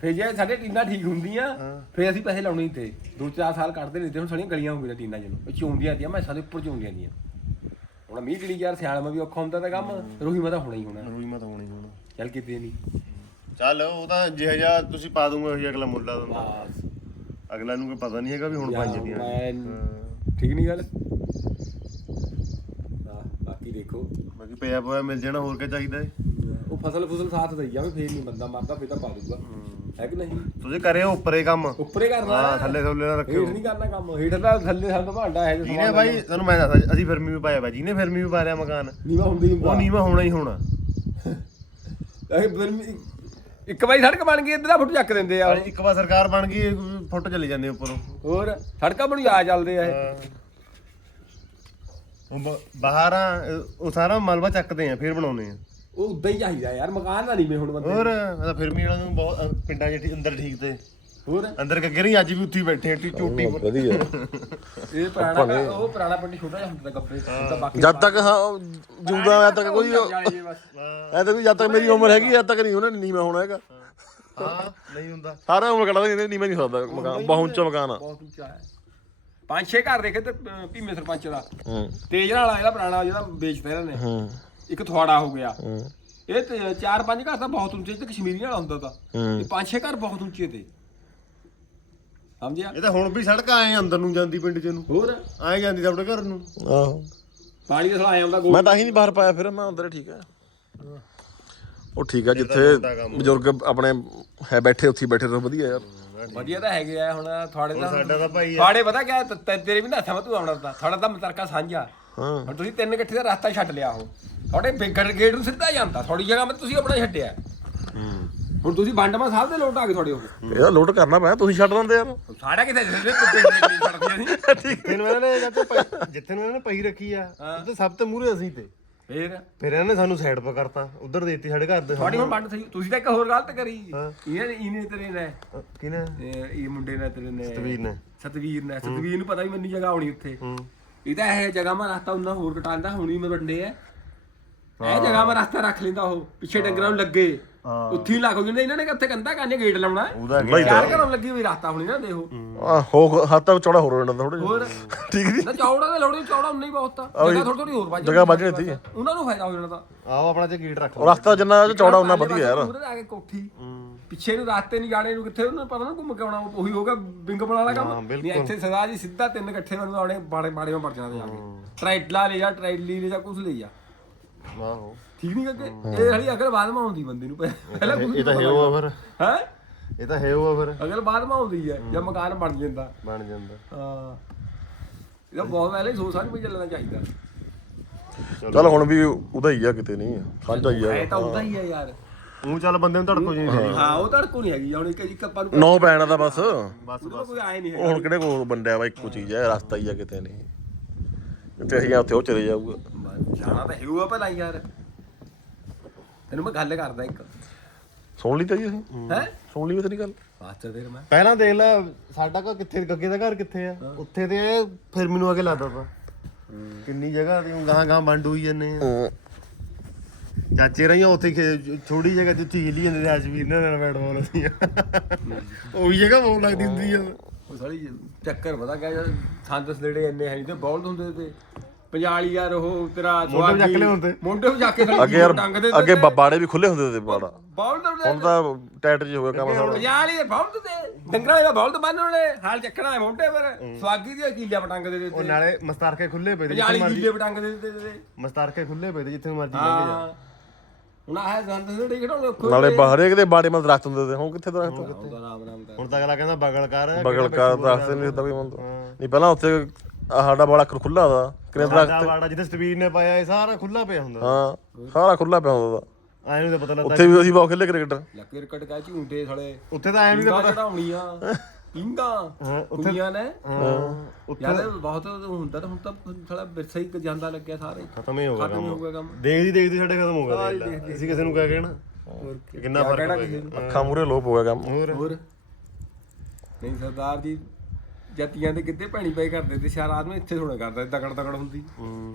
ਫੇਰ ਜੇ ਸਾਡੇ ਟੀਨਾਂ ਠੀਕ ਹੁੰਦੀਆਂ ਫੇਰ ਅਸੀਂ ਪੈਸੇ ਲਾਉਣੇ ਹੀ ਤੇ। ਦੋ ਚਾਰ ਸਾਲ ਕੱਢਦੇ ਨਹੀਂ ਤੇ ਹੁਣ ਸਾਡੀਆਂ ਗਲੀਆਂ ਹੋ ਗਈਆਂ ਟੀਨਾਂ ਜਿਹਨੂੰ। ਉਹ ਚੋਂਦੀਆਂ ਦੀਆਂ ਮੈਂ ਸਾਡੇ ਉੱਪਰ ਚੋਂਦੀਆਂ ਦੀਆਂ। ਹੁਣ ਮੀਂਹ ਗਲੀ ਯਾਰ ਸਿਆਲ ਮਾ ਵੀ ਔਖਾ ਹੁੰਦਾ ਤਾਂ ਕੰਮ ਰੋਹੀ ਮਾ ਤਾਂ ਹੋਣਾ ਹੀ ਹੋਣਾ। ਰੂਈ ਮਤ ਹੋਣੀ ਹੁਣ। ਚੱਲ ਕਿਤੇ ਨਹੀਂ ਚੱਲ ਉਹ ਤਾਂ ਜਿਹੋ ਜਿਹਾ ਤੁਸੀਂ ਪਾ ਦੂੰਗੇ ਉਹ ਅਗਲਾ ਮੁੱਲਾ ਦਿੰਦਾ। ਬਸ। ਅਗਲਾ ਨੂੰ ਕੋਈ ਪਤਾ ਨਹੀਂ ਹੈਗਾ ਵੀ ਹੁਣ ਪੰਜ ਦੀਆਂ ਮੈਂ ਠੀਕ ਨਹੀਂ ਗੱਲ? ਹਾਂ ਬਾਕੀ ਦੇਖੋ। ਬਾਕੀ ਪਿਆ ਪਿਆ ਮਿਲ ਜਾਣਾ ਹੋਰ ਕੀ ਚਾਹੀਦਾ ਏ? ਉਹ ਫਸਲ ਫਸਲ ਸਾਥ ਦੇਈ ਜਾਵੇ ਫੇਰ ਨਹੀਂ ਬੰਦਾ ਮਰਦਾ ਫੇਰ ਤਾਂ ਪਾ ਦੂਗਾ। ਹੈ ਕਿ ਨਹੀਂ? ਤੁਸੀਂ ਕਰਿਓ ਉੱਪਰੇ ਕੰਮ। ਉੱਪਰੇ ਕਰਨਾ ਹਾਂ ਥੱਲੇ ਥੱਲੇ ਨਾ ਰੱਖਿਓ। ਹੇਠ ਨਹੀਂ ਕਰਨਾ ਕੰਮ। ਹੇਠ ਦਾ ਥੱਲੇ ਸਾਨੂੰ ਭਾਂਡਾ ਹੈ ਜਿਹਨੇ ਭਾਈ ਤੁਹਾਨੂੰ ਮੈਂ ਦੱਸਦਾ ਅਸੀਂ ਫਿਰਮੀ ਵੀ ਪਾਇਆ ਵਾ ਜਿਹਨੇ ਫਿਰਮੀ ਵੀ ਪਾ ਲਿਆ ਮਕਾਨ। ਨੀਵਾ ਹੁੰਦੀ ਉਹ ਨੀਵਾ ਹੋਣਾ ਹੀ ਹੋਣਾ। ਇਹ ਫਿਰ ਇੱਕ ਵਾਰੀ ਸੜਕ ਬਣ ਗਈ ਇੱਧਰ ਫੁੱਟ ਚੱਕ ਦਿੰਦੇ ਆ ਇੱਕ ਵਾਰ ਸਰਕਾਰ ਬਣ ਗਈ ਫੁੱਟ ਚਲੇ ਜਾਂਦੇ ਉੱਪਰੋਂ। ਹੋਰ ਸੜਕਾਂ ਬਣੀ ਆ ਚੱਲਦੇ ਆ ਇਹ। ਬਾਹਰ ਆ ਉਹ ਸਾਰਾ ਮਲਬਾ ਚੱਕਦੇ ਆ ਫਿਰ ਬਣਾਉਨੇ ਆ। ਉਹ ਉਦਾਂ ਹੀ ਚਾਹੀਦਾ ਯਾਰ ਮਕਾਨ ਦਾ ਨਹੀਂ ਮੈਂ ਹੁਣ ਬੰਦੇ ਹੋਰ ਮੈਂ ਤਾਂ ਫਿਰਮੀ ਵਾਲਿਆਂ ਨੂੰ ਬਹੁਤ ਪਿੰਡਾਂ ਠੀ- ਅੰਦਰ ਠੀਕ ਤੇ। ਹੋਰ? ਅੰਦਰ ਗੱਗੇ ਨਹੀਂ ਅੱਜ ਵੀ ਉੱਥੇ ਹੀ ਬੈਠੇ ਆ ਟੀ ਵਧੀਆ। ਇਹ ਪੁਰਾਣਾ ਉਹ ਪੁਰਾਣਾ ਪਿੰਡ ਛੋਟਾ ਜਿਹਾ ਹੁੰਦਾ ਗੱਬੇ ਹੁਣ ਤਾਂ ਬਾਕੀ ਜਦ ਤੱਕ ਹਾਂ ਜਿਉਂਦਾ ਜਦ ਤੱਕ ਕੋਈ ਬਸ। ਐ ਤਾਂ ਕੋਈ ਜਦ ਤੱਕ ਮੇਰੀ ਉਮਰ ਹੈਗੀ ਜਦ ਤੱਕ ਨਹੀਂ ਉਹਨਾਂ ਨੇ ਨੀਵੇਂ ਹੋਣਾ ਹੈਗਾ। ਹਾਂ ਨਹੀਂ ਹੁੰਦਾ। ਸਾਰਾ ਉਮਰ ਕੱਢਦਾ ਨਹੀਂ ਨੀਵੇਂ ਨਹੀਂ ਸਕਦਾ ਮਕਾਨ ਬਹੁਤ ਉੱਚਾ ਮਕਾਨ ਆ। ਬਹੁਤ ਉੱਚਾ ਹੈ। ਪੰਜ ਛੇ ਘਰ ਦੇਖੇ ਤੇ ਅਹ, ਭੀਮੇ ਸਰਪੰਚ ਦਾ। ਹੂੰ। ਤੇਜ ਵਾਲਾ ਜਿਹੜਾ ਪੁਰਾਣਾ ਜਿਹੜਾ ਵੇਚਦਾ ਇਹਨਾਂ ਨੇ। ਹੂੰ। ਇੱਕ ਥਵਾੜਾ ਹੋ ਗਿਆ। ਇਹ ਤੇ ਚਾਰ ਪੰਜ ਘਰ ਤਾਂ ਬਹੁਤ ਉੱਚੇ ਤੇ ਕਸ਼ਮੀਰੀ ਵਾਲਾ ਹੁੰਦਾ ਤਾਂ। ਇਹ ਪੰਜ ਛੇ ਘਰ ਬਹੁਤ ਉੱਚੇ ਤੇ। ਸਮਝਿਆ? ਇਹ ਤਾਂ ਹੁਣ ਵੀ ਸੜਕ ਆਏ ਅੰਦਰ ਨੂੰ ਜਾਂਦੀ ਪਿੰਡ 'ਚ ਨੂੰ। ਹੋਰ? ਆਏ ਜਾਂਦੀ ਆਪਣੇ ਘਰ ਨੂੰ। ਆਹੋ। ਪਾਣੀ ਦਾ ਸਲਾ ਆਇਆ ਹੁੰਦਾ ਗੋਲ। ਮੈਂ ਤਾਂ ਹੀ ਨਹੀਂ ਬਾਹਰ ਪਾਇਆ ਫਿਰ ਮੈਂ ਅੰਦਰ ਠੀਕ ਆ। ਉਹ ਠੀਕ ਆ ਜਿੱਥੇ ਬਜ਼ੁਰਗ ਆਪਣੇ ਹੈ ਬੈਠੇ ਉੱਥੇ ਬੈਠੇ ਰਹੋ ਵਧੀਆ ਯਾਰ। ਵਧੀਆ ਤਾਂ ਹੈਗੇ ਆ ਹੁਣ ਥੋੜੇ ਦਾ ਸਾਡਾ ਤਾਂ ਭਾਈ ਥੋੜੇ ਪਤਾ ਕਿਆ ਤ- ਤ- ਤੇਰੇ ਵੀ ਨਾ ਹੱਥਾਂ ਤੂੰ ਆਉਣਾ ਤਾਂ ਥੋੜਾ ਤਾਂ ਮਤਰਕਾ ਸਾਂਝਾ। ਹਾਂ। ਹੁਣ ਤੁਸੀਂ ਤਿੰਨ ਇਕੱਠੇ ਦਾ ਰਸਤਾ ਛੱਡ ਲਿਆ ਉਹ। ਥੋੜੇ ਬੇਗੜ ਗੇਟ ਨੂੰ ਸਿੱਧਾ ਜਾਂਦਾ। ਥੋੜੀ ਜਗ੍ਹਾ ਮੈਂ ਤੁਸੀਂ ਆਪਣਾ ਛੱਡਿਆ। ਹੁਣ ਤੁਸੀਂ ਬੰਡਮਾ ਸਾਹਿਬ ਦੇ ਲੋਟ ਆ ਗਏ ਥੋੜੇ ਹੋ ਇਹਦਾ ਲੋਡ ਕਰਨਾ ਪਿਆ ਤੁਸੀਂ ਛੱਡ ਦਿੰਦੇ ਯਾਰ ਸਾਡਾ ਕਿਥੇ ਜਿਹੜੇ ਕੁੱਤੇ ਨਹੀਂ ਛੱਡਦੀਆਂ ਸੀ ਜਿੱਥੇ ਨੂੰ ਇਹਨਾਂ ਨੇ ਜਾਂ ਤਾਂ ਪਈ- ਜਿੱਥੇ ਨੂੰ ਇਹਨਾਂ ਨੇ ਪਈ ਰੱਖੀ ਆ ਉੱਥੇ ਸਭ ਤੋਂ ਮੂਰੇ ਅਸੀਂ ਤੇ। ਫੇਰ? ਫਿਰ ਇਹਨਾਂ ਨੇ ਸਾਨੂੰ ਸਾਈਡ 'ਤੇ ਕਰਤਾ ਉਧਰ ਦੇਤੀ ਸਾਡੇ ਘਰ ਦੇ ਤੁਹਾਡੀ ਹੁਣ ਬੰਡ ਸਹੀ ਤੁਸੀਂ ਤਾਂ ਇੱਕ ਹੋਰ ਗਲਤ ਕਰੀ। ਇਹਨੇ ਇਹਨੇ ਤੇਰੇ ਨੇ। ਕਿਹਨੇ? ਇਹ ਇਹ ਮੁੰਡੇ ਨੇ ਤੇਰੇ ਨੇ। ਤਵੀਰ ਨੇ। ਸਤਵੀਰ ਨੇ। ਸਤਵੀਰ ਨੂੰ ਪਤਾ ਵੀ ਮੰਨੀ ਜਗ੍ਹਾ ਆਉਣੀ ਉੱਥੇ। ਹੂੰ। ਇਹ ਤਾਂ ਇਹ ਜਗ੍ਹਾ ਮੈਂ ਰਸਤਾ ਉਹਨਾਂ ਹੋਰ ਕਟਾਉਂਦਾ ਹੁਣੀ ਮੈਂ ਵੱਡੇ ਐ ਇਹ ਜਗ੍ਹਾ ਮੈਂ ਰਸਤਾ ਰੱਖ ਲੈਂਦਾ ਉਹ ਪਿੱਛੇ ਡੰਗਰਾਂ ਨੂੰ ਲੱਗੇ। ਉੱਥੇ ਹੀ ਲੱਗ ਜਾਂਦੇ ਇਹਨਾਂ ਨੇ ਕਿੱਥੇ ਕੰਧਾ ਕਾਨੇ ਗੇਟ ਲਾਉਣਾ। ਹੈ। ਉਹਦਾ ਬਾਈ ਚਾਰ ਘਰੋਂ ਲੱਗੀ ਹੋਈ ਰਸਤਾ ਹੁਣੀ ਨਾ ਦੇਖੋ ਆ ਹੋ ਹੱਥ ਤੱਕ ਚੌੜਾ ਹੋ ਰਿਹਾ ਥੋੜਾ ਹੋਰ? ਠੀਕ ਨਹੀਂ ਨਾ ਚੌੜਾ ਦੇ ਲੋੜੀ ਚੌੜਾ ਉਨਾ ਹੀ ਬਹੁਤ ਆ। ਜਗ੍ਹਾ ਥੋੜੀ ਥੋੜੀ ਹੋਰ ਵੱਜ ਜਗ੍ਹਾ ਵੱਜ ਰਹੀ ਸੀ ਉਹਨਾਂ ਨੂੰ ਫਾਇਦਾ ਹੋ ਜਾਣਾ ਤਾਂ ਆਓ ਆਪਣਾ ਤੇ ਗੇਟ ਰੱਖ ਉਹ ਰਸਤਾ ਜਿੰਨਾ ਚੌੜਾ ਉਹਨਾਂ ਵਧੀਆ ਯਾਰ। ਉਹਦੇ ਆ ਕੇ ਕੋਠੀ। ਪਿੱਛੇ ਨੂੰ ਰਾਸਤੇ ਨਹੀਂ ਜਾਣੇ ਨੂੰ ਕਿੱਥੇ ਉਹਨੂੰ ਪਤਾ ਨਾ ਘੁੰਮ ਕੇ ਆਉਣਾ ਉਹੀ ਹੋਗਾ ਬਿੰਗ ਬਣਾ ਵਾਲਾ ਹਾਂ, ਕੰਮ। ਨਹੀਂ ਇੱਥੇ ਸਦਾ ਜੀ ਸਿੱਧਾ ਤਿੰਨ ਇਕੱਠੇ ਮੈਨੂੰ ਆਉਣੇ ਬਾੜੇ ਬਾੜੇ ਪੜ ਜਾਣਾ ਜਾ ਕੇ। ਟਰੈਡਲਾ ਲੈ ਜਾ ਟਰੈਡਲੀ ਲੈ ਜਾ ਕੁਝ ਲੈ ਜਾ। ਆਹੋ। ਠੀਕ ਨਹੀਂ ਕਰਕੇ ਇਹ ਹਲੀ ਅਗਰ ਬਾਅਦ ਮਾ ਆਉਂਦੀ ਬੰਦੇ ਨੂੰ ਪਹਿਲਾਂ ਕੁਝ ਇਹ ਤਾਂ ਹੈ ਉਹ ਆ ਫਿਰ ਹੈ? ਇਹ ਤਾਂ ਹੈ ਉਹ ਆ ਫਿਰ ਅਗਰ ਬਾਅਦ ਮਾ ਆਉਂਦੀ ਹੈ ਜਾਂ ਮਕਾਨ ਬਣ ਜਾਂਦਾ। ਬਣ ਜਾਂਦਾ। ਹਾਂ। ਇਹ ਬਹੁਤ ਪਹਿਲੇ ਸੋਚ ਸਾਰੀ ਵੀ ਚੱਲਣਾ ਚਾਹੀਦਾ। ਚੱਲ। ਹੁਣ ਵੀ ਉਹਦਾ ਹੀ ਆ ਕਿਤੇ ਨਹੀਂ ਸਾਂਝਾ ਹੀ ਆ। ਤਾਂ ਹੁੰਦਾ ਹੀ ਹੈ ਯਾਰ। ਉਹ ਚੱਲ ਬੰਦੇ ਨੂੰ ਧੜਕੋ ਜੀ ਨਹੀਂ। ਹਾਂ ਉਹ ਧੜਕੋ ਨਹੀਂ ਹੈਗੀ ਹੁਣ ਇੱਕ ਇੱਕ ਆਪਾਂ ਨੂੰ ਨੌ ਪੈਣਾ ਦਾ ਬਸ। ਬਸ ਉਹਦਾ ਕੋਈ ਆਏ ਨਹੀਂ ਹੈਗਾ ਹੁਣ ਕਿਹੜੇ ਕੋਲ ਬੰਦਿਆ ਵਾ ਇੱਕੋ ਚੀਜ਼ ਹੈ ਰਸਤਾ ਹੀ ਆ ਕਿਤੇ ਨਹੀਂ। ਜਿੱਥੇ ਅਸੀਂ ਆ ਉੱਥੇ ਉਹ ਚਲੇ ਜਾਊਗਾ। ਜਾਣਾ ਤਾਂ ਹੈਗਾ ਭਲਾ ਯਾਰ। ਤੈਨੂੰ ਮੈਂ ਗੱਲ ਕਰਦਾ ਇੱਕ। ਸੁਣ ਲਈ ਤਾਂ ਜੀ ਅਸੀਂ। ਹੈ? ਸੁਣ ਲਈ ਵੀ ਤੇਰੀ ਗੱਲ। ਬਾਤ ਤੇ ਮੈਂ। ਪਹਿਲਾਂ ਦੇਖ ਲੈ ਸਾਡਾ ਘਰ ਕਿੱਥੇ ਗੱਗੇ ਦਾ ਘਰ ਕਿੱਥੇ ਆ? ਉੱਥੇ ਤੇ ਇਹ ਫਿਰ ਮੈਨੂੰ ਅਗੇ ਲੱਗਦਾ ਤਾ ਕਿੰਨੀ ਜਗ੍ਹਾ ਦੀ ਗਾਂ ਗਾਂ ਵੰਡ ਹੋਈ ਜੰਨੇ ਆ। ਚਾਚੇ ਰਹੀਆਂ ਉੱਥੇ ਥੋੜੀ ਜਗ੍ਹਾ ਜਿੱਥੇ ਹਿੱਲੀ ਜਾਂਦੇ ਸੀ ਅਜਵੀਰ ਨਾਲ ਬੈਟ ਬਾਲ ਸੀ ਉਹੀ ਜਗ੍ਹਾ ਬਹੁਤ ਲੱਗਦੀ ਹੁੰਦੀ ਆ। ਉਹ ਸਾਲੀ ਚੱਕਰ ਪਤਾ ਕਿਆ ਯਾਰ ਸੰਦਸ ਦੇੜੇ ਇੰਨੇ ਹੈ ਨਹੀਂ ਤੇ ਬੌਲਦ ਹੁੰਦੇ ਤੇ। ਪੰਜਾਲੀ ਯਾਰ ਉਹ ਤੇਰਾ ਮੋਢੇ ਚੱਕ ਲਿਆ ਹੁੰਦੇ। ਮੋਢੇ ਵੀ ਜਾ ਕੇ ਸਾਲੀ ਅੱਗੇ ਯਾਰ ਅੱਗੇ ਬ- ਬਾੜੇ ਵੀ ਖੁੱਲੇ ਹੁੰਦੇ ਤੇ ਬਾੜਾ ਬੌਲਦ ਹੁਣ ਤਾਂ ਟਾਈਟ ਜੀ ਹੋ ਗਿਆ ਕੰਮ ਸਾਰਾ। ਪੰਜਾਲੀ ਦੇ ਬੌਲਦ ਤੇ। ਡੰਗਰਾਂ ਦਾ ਬੌਲਦ ਬੰਨਣੇ ਹਾਲ ਚੱਕਣਾ ਹੈ ਮੋਢੇ ਪਰ। ਸਵਾਗੀ ਦੀਆਂ ਕੀਲੀਆਂ ਪਟੰਗਦੇ ਦੇ ਉਹ ਤੇ ਨਾਲੇ ਮਸਤਾਰਕੇ ਖੁੱਲੇ ਪਏ ਤੇ ਜਿੱਥੇ ਪੰਜਾਲੀ ਮਰਜ਼ੀ ਕੀਲੇ ਪਟੰਗਦੇ ਦੇ ਤੇ। ਮਸਤਾਰਕੇ ਖੁੱਲੇ ਪਏ ਤੇ ਜਿੱਥੇ ਮਰਜ਼ੀ ਲੰਘ ਜਾ। ਹਾਂ। ਹੁਣ ਆਹ ਸੰਦਸ ਦੇੜੇ ਖੜਾਉਣੇ ਔਖੇ ਨਾਲੇ ਬਾਹਰੇ ਕਿਤੇ ਬਾੜੇ ਮਤ ਦਰਖਤ ਹੁੰਦੇ ਤੇ ਹੁਣ ਕਿੱਥੇ ਦਰਖਤ ਦਾ ਹੁਣ ਤਾਂ ਅਗਲਾ ਕਹਿੰਦਾ ਬਗਲ ਕਰ ਬਗਲ ਕਰ ਦਰਖਤ ਨਹੀਂ ਹੁੰਦਾ ਵੀ ਹੁਣ ਤਾਂ। ਨਹੀਂ ਪਹਿਲਾਂ ਉੱਥੇ ਆਹ ਸਾਡਾ ਬਾੜਾ ਖੁੱਲਾ ਦਾ ਦਰਖਤ ਸਾਡਾ ਵਾੜਾ ਜਿੱਥੇ ਸਟਵੀਰ ਨੇ ਪਾਇਆ ਇਹ ਸਾਰਾ ਖੁੱਲਾ ਪਿਆ ਹੁੰਦਾ। ਹਾਂ ਸਾਰਾ ਖੁੱਲਾ ਪਿਆ ਹੁੰਦਾ ਦਾ ਐਂ ਨੂੰ ਤਾਂ ਪਤਾ ਲੱਗਦਾ ਉੱਥੇ ਵੀ ਅਸੀਂ ਬਹੁਤ ਖੇਲੇ ਕ੍ਰਿਕਟ। ਲੱਕੇ ਰਕਟ ਕਾ ਝੂਟੇ ਥਲੇ ਉੱਥੇ ਤਾਂ ਐਂ ਵੀ ਟੀਮਾਂ ਚੜਾਉਣੀਆਂ ਪਿੰਗਾ ਹਾਂ, ਉੱਥੇ- ਕੁੜੀਆਂ ਨੇ। ਹਾਂ ਉੱਥੇ ਯਾਰ ਇਹ ਬਹੁਤ ਹੁੰਦਾ ਤਾਂ ਹੁਣ ਤਾਂ ਥੋੜਾ ਵਿਰਸਾ ਹੀ ਜਾਂਦਾ ਲੱਗਿਆ ਸਾਰੇ। ਖਤਮ ਹੀ ਹੋ ਗਿਆ ਖਤਮ ਹੀ ਹੋ ਕੰਮ ਗਿਆ ਕੰਮ। ਦੇਖਦੀ ਦੇਖਦੀ ਸਾਡੇ ਖਤਮ ਹੋ ਗਿਆ ਹਾਂ, ਦੇਖ ਲੈ। ਦੇਖਦੀ- ਅਸੀਂ ਕਿਸੇ ਨੂੰ ਕਹਿ ਨਾ ਹੋਰ ਕਿ ਕਿੰਨਾ ਫ਼ਰਕ ਕਹਿਣਾ ਗਿਆ। ਨੂੰ? ਅੱਖਾਂ ਮੂਰੇ ਲੋਪ ਹੋ ਗਿਆ ਕੰਮ। ਹੋਰ? ਹੋਰ? ਨਹੀਂ ਸਰਦਾਰ ਜੀ ਜੱਤੀਆਂ ਦੇ ਕਿੱਤੇ ਭੈਣੀ ਪਏ ਕਰਦੇ ਤੇ ਸ਼ਾਰ ਆਦਮੀ ਇੱਥੇ ਥੋੜਾ ਕਰਦਾ ਤਕੜ ਤਕੜ ਹੁੰਦੀ। ਹੂੰ।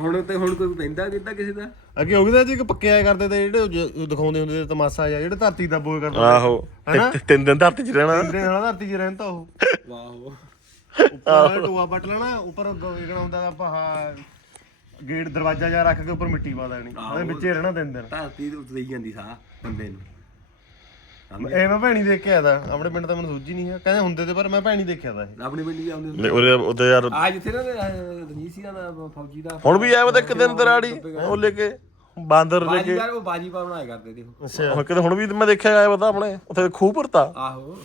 ਹੁਣ ਤੇ ਹੁਣ ਕੋਈ ਪੈਂਦਾ ਕਿੱਦਾਂ ਕਿਸੇ ਦਾ? ਅੱਗੇ ਹੋ ਗਿਆ ਜੀ ਇੱਕ ਪੱਕੇ ਆਇਆ ਕਰਦੇ ਤੇ ਜਿਹੜੇ ਜ- ਦਿਖਾਉਂਦੇ ਹੁੰਦੇ ਤੇ ਤਮਾਸ਼ਾ ਜਿਹਾ ਜਿਹੜੇ ਧਰਤੀ ਦਾ ਬੋਏ ਕਰਦੇ ਆਹੋ ਹੈਨਾ? ਤੇ- ਤਿੰਨ ਦਿਨ ਧਰਤੀ 'ਚ ਰਹਿਣਾ। ਤੇ ਹਣਾ ਧਰਤੀ 'ਚ ਰਹਿੰਦਾ ਉਹ। ਵਾਓ ਉੱਪਰ ਟੋਆ ਪੱਟ ਲੈਣਾ ਉੱਪਰ ਵਿਕਣਾ ਹੁੰਦਾ ਆਪਾਂ ਆਹ ਗੇਟ ਦਰਵਾਜ਼ਾ ਜਿਹਾ ਰੱਖ ਕੇ ਉੱਪਰ ਮਿੱਟੀ ਪਾ ਦੇਣੀ ਉਹਦੇ ਵਿੱਚੇ ਰਹਿਣਾ ਤਿੰਨ ਦਿਨ। ਧਰਤੀ ਤੇ ਉੱਤੇ ਹੀ ਜਾਂਦੀ ਸਾਹ ਬੰਦੇ ਨੂੰ। ਇਹ ਮੈਂ ਭੈਣੀ ਦੇਖ ਕੇ ਆਦਾ ਆਪਣੇ ਪਿੰਡ ਤਾਂ ਮੈਨੂੰ ਸੂਝੀ ਨਹੀਂ ਹੈ ਕਹਿੰਦੇ ਹੁੰਦੇ ਤੇ ਪਰ ਮੈਂ ਭੈਣੀ ਦੇਖਿਆ ਦਾ ਇਹ। ਆਪਣੀ ਪਿੰਡੀ ਆਉਂਦੇ ਹੁੰਦੇ ਨਹੀਂ, ਉਹਦੇ ਉਹਦੇ ਯਾਰ ਆ ਜਿੱਥੇ ਨਾ ਰਣਜੀਤ ਦਾ ਫੌਜੀ ਦਾ ਹੁਣ ਵੀ ਆਇਆ ਤਾਂ ਇੱਕ ਦਿਨ ਦਰਾੜੀ ਉਹ ਲੈ ਕੇ ਬਾਂਦਰ ਲੈ ਬਾਜੀ ਕੇ। ਯਾਰ ਉਹ ਬਾਜੀ ਪਾ ਬਣਾਇਆ ਕਰਦੇ ਤੇ ਉਹ। ਅੱਛਾ। ਹੁਣ ਕਿਤੇ ਹੁਣ ਵੀ ਮੈਂ ਦੇਖਿਆ ਆਇਆ ਪਤਾ ਆਪਣੇ ਉੱਥੇ ਖੂਹ ਭਰਤਾ ਆਹੋ।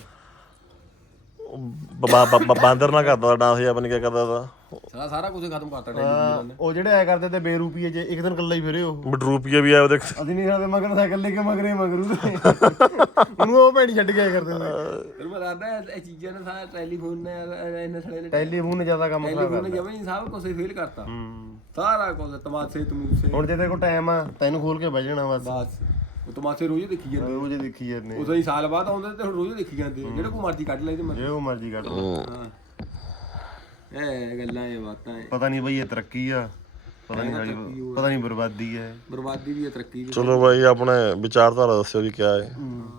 ਬ- ਬ- ਬ- ਬਾਂਦਰ ਨਾ ਕਰਦਾ ਡਾਂਸ ਜਾਂ ਆਪਣੀ ਕਿਆ ਕਰਦਾ ਤਾ ਸਾਰਾ ਸਾਰਾ ਕੁਝ ਖਤਮ ਕਰਤਾ ਟੈਲੀਵਿਜ਼ਨ ਨੇ ਉਹ ਜਿਹੜੇ ਆਇਆ ਕਰਦੇ ਤੇ ਬੇਰੂਪੀਏ 'ਚ ਇੱਕ ਦਿਨ ਇਕੱਲਾ ਹੀ ਫਿਰੇ ਉਹ। ਬਡਰੂਪੀਆ ਵੀ ਆਇਆ ਉਹਦੇ ਅਸੀਂ ਨਹੀਂ ਸਾਡੇ ਮਗਰ ਸਾਈਕਲ ਲੈ ਕੇ ਮਗਰੇ ਮਗਰੂ ਤੇ। ਉਹਨੂੰ ਉਹ ਭੈਣੀ ਛੱਡ ਕੇ ਆਇਆ ਕਰਦੇ ਸੀ ਫਿਰ ਮੈਂ ਦੱਸਦਾ ਇਹ- ਚੀਜ਼ਾਂ ਨੇ ਸਾਰਾ ਟੈਲੀਫੋਨ ਨੇ ਇਹਨਾਂ ਸੜੇ ਨੇ ਟੈਲੀਫੋਨ ਨੇ ਜ਼ਿਆਦਾ ਕੰਮ ਖਰਾਬ ਟੈਲੀਫੋਨ ਨੇ ਕਰਦਾ ਜਮੇ ਹੀ ਸਭ ਕੁਝ ਫੇਲ ਕਰਤਾ। ਸਾਰਾ ਕੁਝ ਤਮਾਸ਼ੇ ਤਮੂਸੇ। ਹੁਣ ਜੇ ਤੇਰੇ ਕੋਲ ਟਾਈਮ ਆ ਤੈਨੂੰ ਖੋਲ ਕੇ ਬਹਿ ਜਾਣਾ ਬਸ। ਬਸ। ਉਹ ਤਮਾਸ਼ੇ ਰੋਜ਼ ਹੀ ਦੇਖੀ ਜਾਂਦੇ ਉਹ ਜੇ ਦੇਖੀ ਜਾਂਦੇ ਉਦੋਂ ਹੀ ਸਾਲ ਬਾਅਦ ਆਉਂਦੇ ਤੇ ਹੁਣ ਰੋਜ਼ ਹੀ ਦੇਖੀ ਜਾਂਦੇ ਜਿਹੜੇ ਕੋ ਮਰਜ਼ੀ ਕੱਢ ਲੈ ਤੇ ਜੇ ਉਹ ਮਰਜ਼ੀ ਕੱਢ ਲਓ। ਹਾਂ। ਇਹ ਗੱਲਾਂ ਇਹ ਬਾਤਾਂ ਇਹ। ਪਤਾ ਨਹੀਂ ਬਈ ਇਹ ਤਰੱਕੀ ਆ ਪਤਾ ਨਹੀਂ ਸਾਡੀ ਪਤਾ ਨਹੀਂ ਬਰਬਾਦੀ ਹੈ। ਬਰਬਾਦੀ ਵੀ ਹੈ ਤਰੱਕੀ ਵੀ ਚਲੋ ਬਾਈ ਆਪਣੇ ਵਿਚਾਰਧਾਰਾ ਦੱਸਿਓ ਜੀ ਕਿਆ ਹੈ।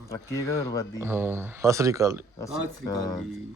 ਤਰੱਕੀ ਹੈ ਕਿ ਬਰਬਾਦੀ ਹਾਂ ਸਤਿ ਸ੍ਰੀ ਅਕਾਲ ਜੀ। ਸਤਿ ਸ੍ਰੀ ਅਕਾਲ ਜੀ।